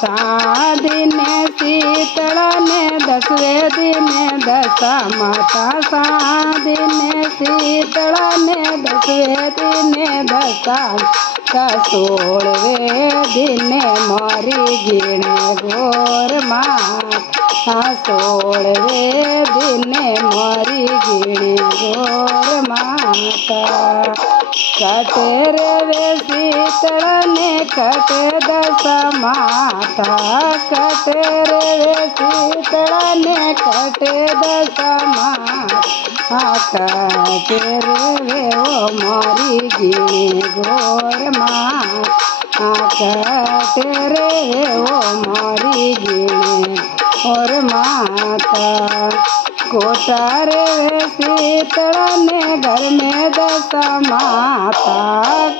सादिने शीतल ने दसवे दिने दशा माता सादिने शीतल ने दसवे दिने दशा का 16वे दिने मारी गिणे गोर माता 16वे दिने मारी गिणे गोर माता कटे रे शीतल ने कटे दशा माता कटे रे शीतल ने कटे दशा माता कटे रे ओ मारी गिणे गोर माता कटे रे ओ मारी गिणे और माता कोटा रे शीतल ने घर में दशा माता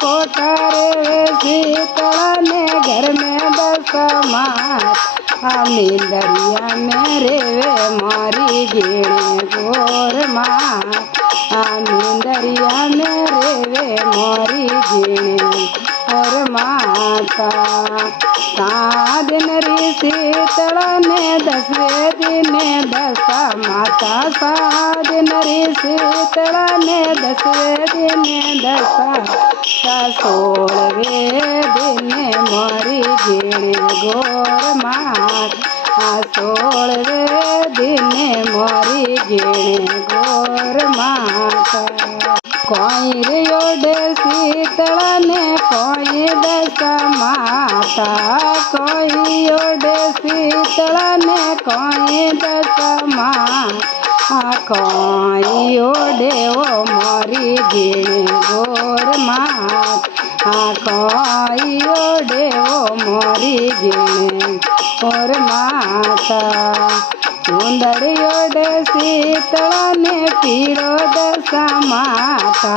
कोटा रे शीतल ने घर में दशा माता नींदरिया मेरे वे मारी गिणे गोर माता नींदरिया मेरे वे मारी गिणे और माता सादिन री शीतल ने दसवे दिने दशा माता सादिन री शीतल ने दसवे दिने दशा का 16वे दिने मारी गिणे गोर माता 16वे दिने मारी गिणे गोर माता कोई रे ओडे शीतल ने कोई दशा माता कोई ओडे शीतल ने कोई दशा माता कोई ओडे ओ मारी गिणे गोर माता कोई ओडे ओ मारी गिणे और माता चुंदड़ी ओडे शीतल ने पीड़ो दशा माता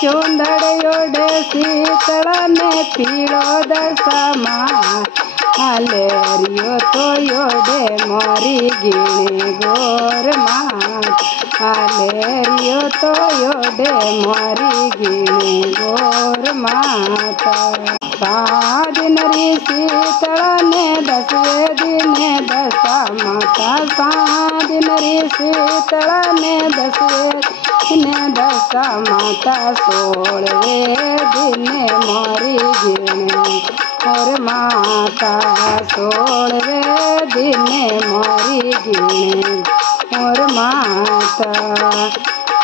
चुंदड़ी ओडे शीतल ने पीड़ो दशा माता लेरियो तो ओडे मारी गिणे गोर माता लेरियो तो ओडे मारी गिणे गोर माता सादिन री शीतल ने दसवे दिने दशा माता सादिन री शीतल ने दसवे दिने दशा माता 16वे दिने मारी गिणे और माता 16वे दिने मारी गिणे और माता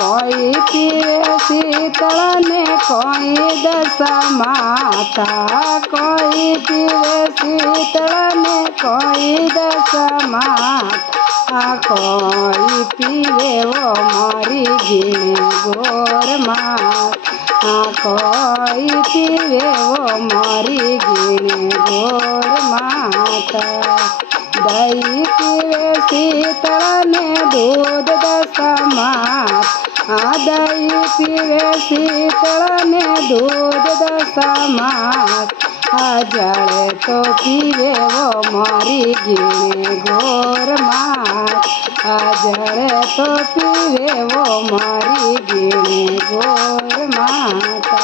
कोई पीवे शीतल ने कोई दशा माता कोई पीवे शीतल ने कोई दशा माता कोई पीवे वो मारी गिणे गोर माता कोई पीवे वो मारी गिणे गोर माता दही पीवे शीतल ने दूध दशा माता दही पीवे शीतल ने दूध दशा माता जड़े तो पीवे वो मारी गिणे गोर माता जड़े तो पीवे वो मारी गिणे गोर माता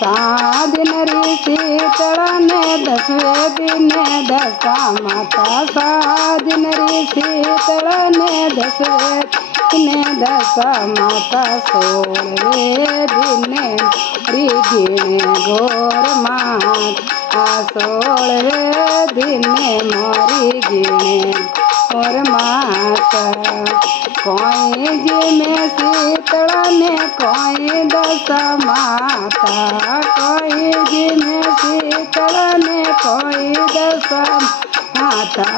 सादिन री शीतल ने दसवे दिने दशा माता सादिन री शीतल ने दसवे दिने दशा माता 16वे दिने री गिणे गोर माता 16वे दिने मारी गिणे और माता कोई जी में शीतल ने कोई दशा माता कोई जी में शीतल ने कोई दशा माता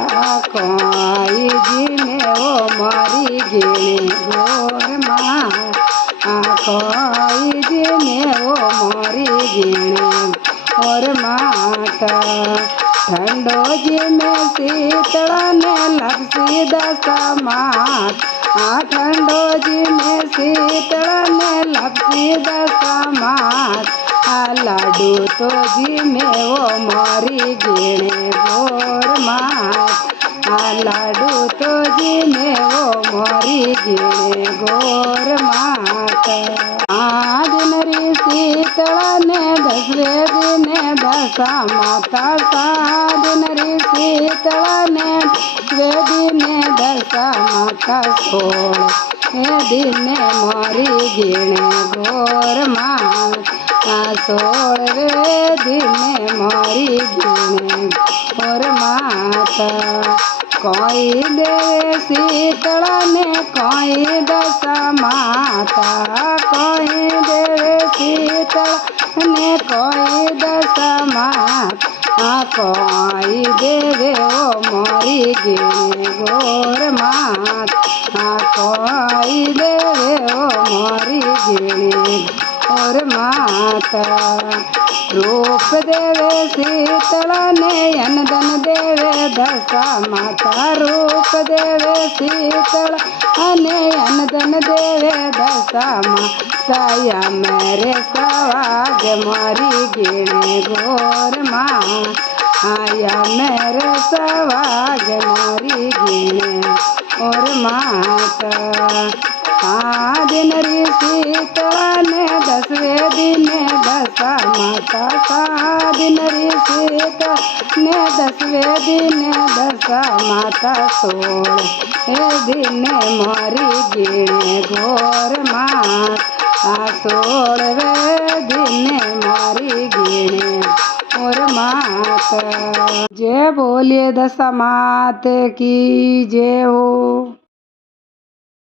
कोई जी में वो मारी गिणे गोर माता कोई जी में वो मारी गिणे और माता ठंडो जी में शीतल ने लपसी दशा माता ठंडो जी में शीतल ने लपसी दशा माता लाडू तो जी में वो मारी गिणे गोर माता लाडू तो जी में वो मारी गिणे गोर माता दिन री शीतल ने दसवे दिने दशा माता साध નરી શીતળને વેદીને દશા માતા 16 એ દિને મોરી ગીણે ઘોર માતા 16 દિને મોરી ગીણે ઘોર માતા કોઈ દેવે શીતળને કોઈ દશા માતા કોઈ દેવે શીતળને કોઈ દશા માતા કોઈ દેવે ઓ મોરી ગીણે ઘોર માતા કોઈ દેવે ઓ મોરી ગીણે ઘોર માતા રૂપ દેવે શીતળને અનદન દેવે દશા માતા રૂપ દેવે શીતળ અને અનદન દેવે દશા માતા મેરે સવાગ મારી ગીણે ઘોર માતા મેરે સવાગ મારી ગીણે ઘોર માતા સાદનરી શીતળને 10વે દિને દશા માતા સાદનરી શીતળને 10વે દિને દશા માતા 16 એ દિને મોરી ગીણે ઘોર માતા 16વે દિને મોરી ગીણે ઘોર માતા। जय बोलिए दशा माता की जय हो।